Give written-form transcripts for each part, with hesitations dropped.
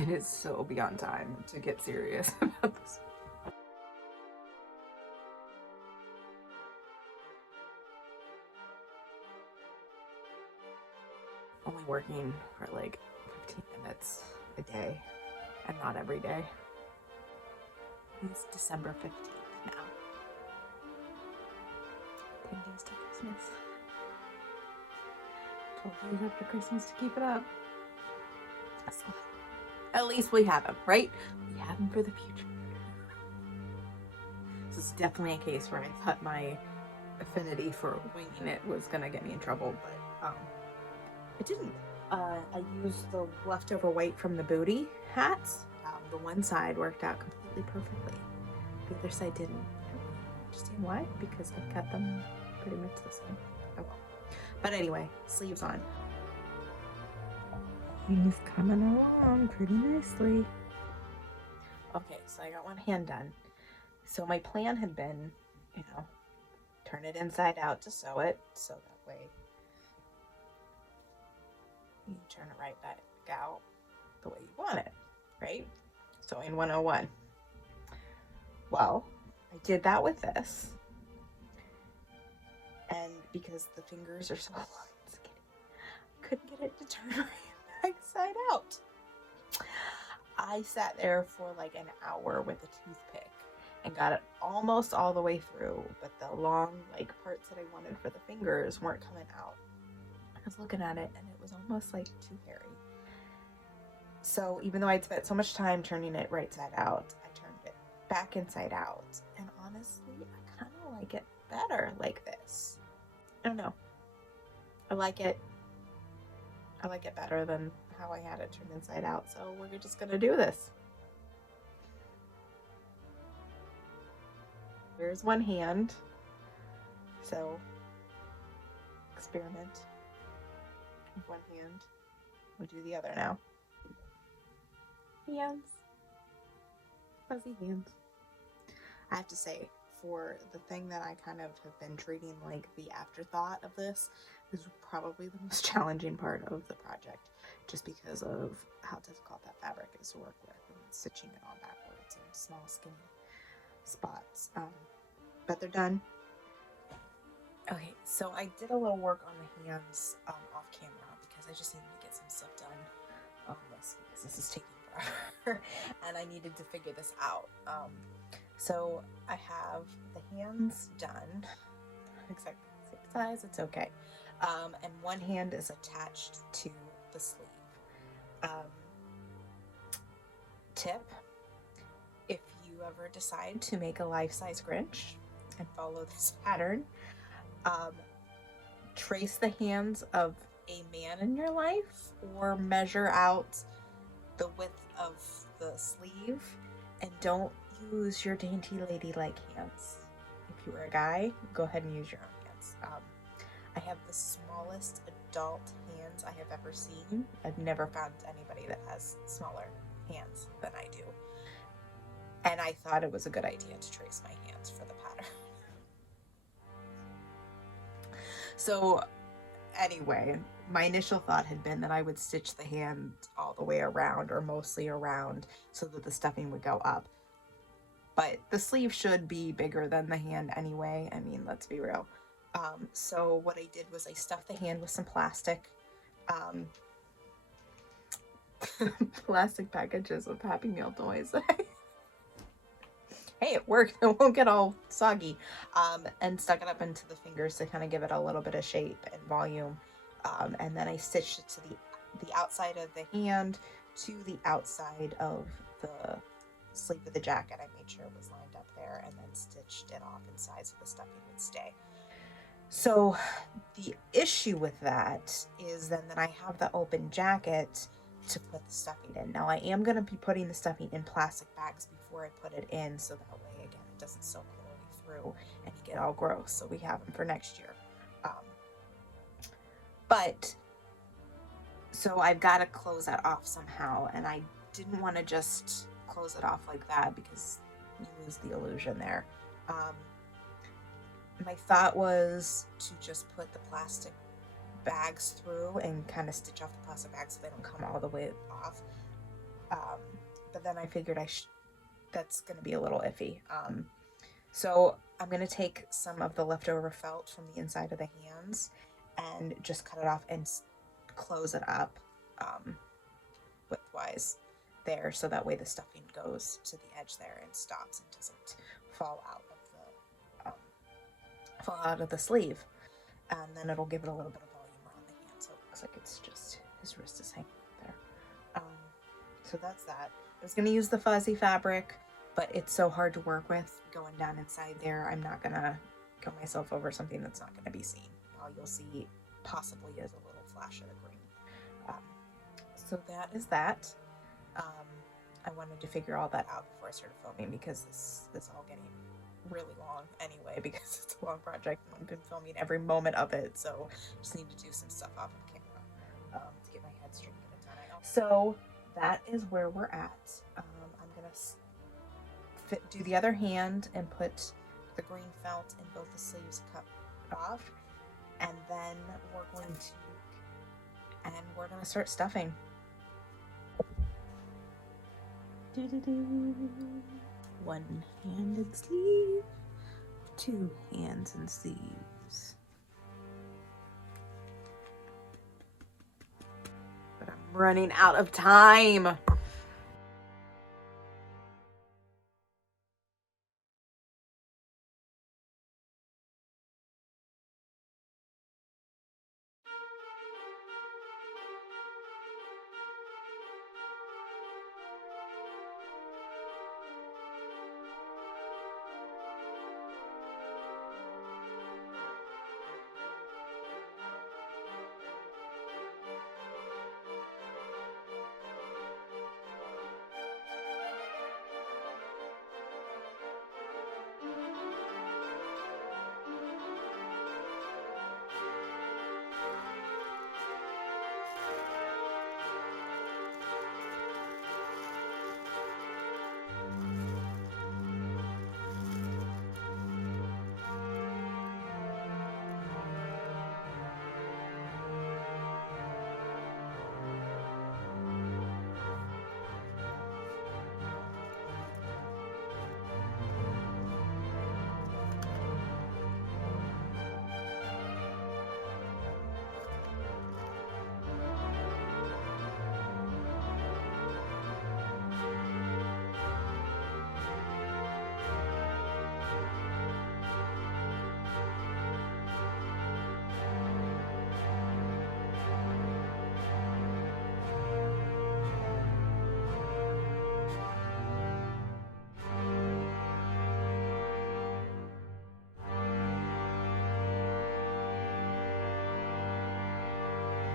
It is so beyond time to get serious about this. Only working for like 15 minutes a day and not every day. It's December 15th now. 10 days to Christmas. 12 days after Christmas to keep it up. So, at least we have him, right? We have him for the future. This is definitely a case where I thought my affinity for winging it was gonna get me in trouble, but it didn't. I used the leftover white from the booty hats. The one side worked out completely perfectly. The other side didn't. I don't understand why, because I cut them pretty much the same. Oh well. But anyway, sleeves on. He's coming along pretty nicely. Okay, so I got one hand done. So my plan had been, turn it inside out to sew it, so that way you turn it right back out the way you want it, right? Sewing 101. Well, I did that with this. And because the fingers are so long, I couldn't get it to turn right back side out. I sat there for like an hour with a toothpick and got it almost all the way through, but the long parts that I wanted for the fingers weren't coming out. I was looking at it and it was almost like too hairy. So even though I'd spent so much time turning it right side out, I turned it back inside out. And honestly, I kind of like it better like this. I don't know. I like it better than how I had it turned inside out. So we're just gonna do this. Here's one hand. So experiment with one hand. We'll do the other now. Hands. Fuzzy hands. I have to say, for the thing that I kind of have been treating like the afterthought of this, is probably the most challenging part of the project, just because of how difficult that fabric is to work with and stitching it all backwards in small skinny spots. But they're done. Okay, so I did a little work on the hands off camera because I just needed to get some stuff done on this because this is taking forever and I needed to figure this out. So I have the hands done, exactly the same size, it's okay. And one hand is attached to the sleeve. Tip, if you ever decide to make a life-size Grinch and follow this pattern, trace the hands of a man in your life or measure out the width of the sleeve, and don't use your dainty ladylike hands. If you were a guy, go ahead and use your own hands. I have the smallest adult hands I have ever seen. I've never found anybody that has smaller hands than I do. And I thought it was a good idea to trace my hands for the pattern. So anyway, my initial thought had been that I would stitch the hand all the way around, or mostly around, so that the stuffing would go up. But the sleeve should be bigger than the hand anyway. I mean, let's be real. So what I did was I stuffed the hand with some plastic. Plastic packages of Happy Meal toys. Hey, it worked. It won't get all soggy. And stuck it up into the fingers to kind of give it a little bit of shape and volume. And then I stitched it to the outside of the hand to the outside of the sleeve of the jacket. I made sure it was lined up there and then stitched it off inside so the stuffing would stay. So the issue with that is then that I have the open jacket to put the stuffing in. Now I am going to be putting the stuffing in plastic bags before I put it in, so that way again it doesn't soak all the way through and get all gross, so we have them for next year. So I've got to close that off somehow, and I didn't want to just close it off like that because you lose the illusion there. My thought was to just put the plastic bags through and kind of stitch off the plastic bags so they don't come all the way off. But then I figured that's going to be a little iffy. So I'm going to take some of the leftover felt from the inside of the hands and just cut it off and close it up widthwise there, so that way the stuffing goes to the edge there and stops and doesn't fall out of the sleeve. And then it'll give it a little bit of volume around the hand, so it looks like it's just his wrist is hanging there. So that's that. I was going to use the fuzzy fabric, but it's so hard to work with going down inside there. I'm not going to go myself over something that's not going to be seen. All you'll see possibly is a little flash of the green. So that is that. I wanted to figure all that out before I started filming, because this is all getting really long anyway, because it's a long project and I've been filming every moment of it, so just need to do some stuff off of camera to get my head straight and get it done. So that is where we're at. I'm gonna do the other hand and put the green felt in both the sleeves cut off, and then we're gonna start stuffing. One-handed sleeve, two hands and sleeves. But I'm running out of time.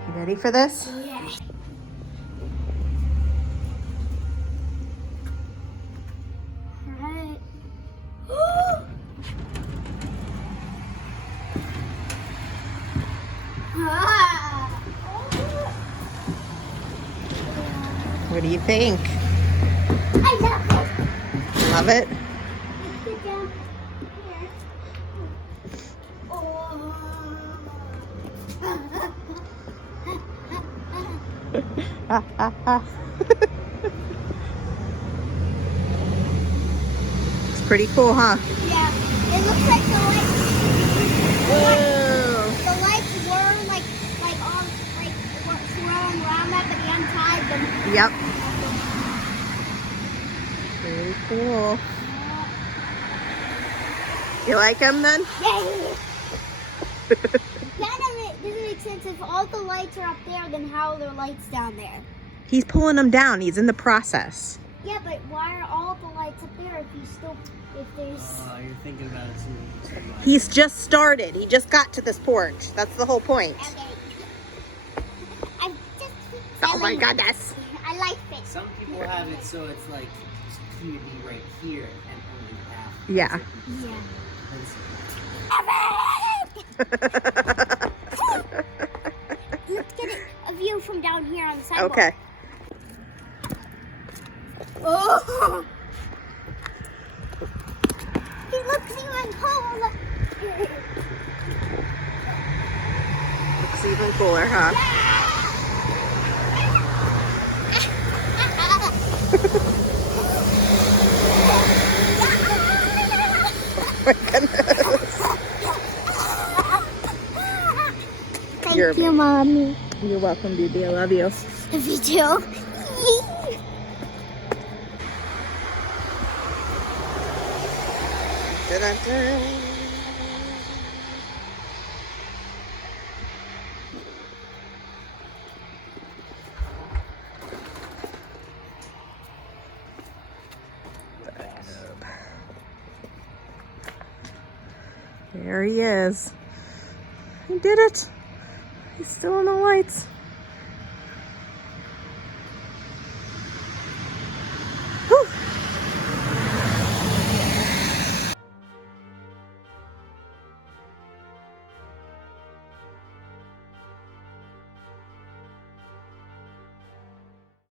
You ready for this? Yeah. Alright. What do you think? I love it. Love it? Let's get down here. It's pretty cool, huh? Yeah, it looks like the lights. Whoa. The lights were like on were swirling around that, but he untied them. Yep. Very cool. You like them then? Yeah. Doesn't make sense. If all the lights are up there, then how are there lights down there? He's pulling them down. He's in the process. Yeah, but why are all the lights up there if there's... You're thinking about it too. He's just started. He just got to this porch. That's the whole point. Okay. I'm just... Oh my goodness. I like fish. Some people have it so it's like he would be right here and only half. Yeah. Let's get a view from down here on the sidewalk. Okay. Oh! He looks even cooler. Looks even cooler, huh? My goodness. Thank you, Mommy. You're welcome, baby. I love you. If you do. Dun-dun-dun. There he is. He did it. He's still in the lights.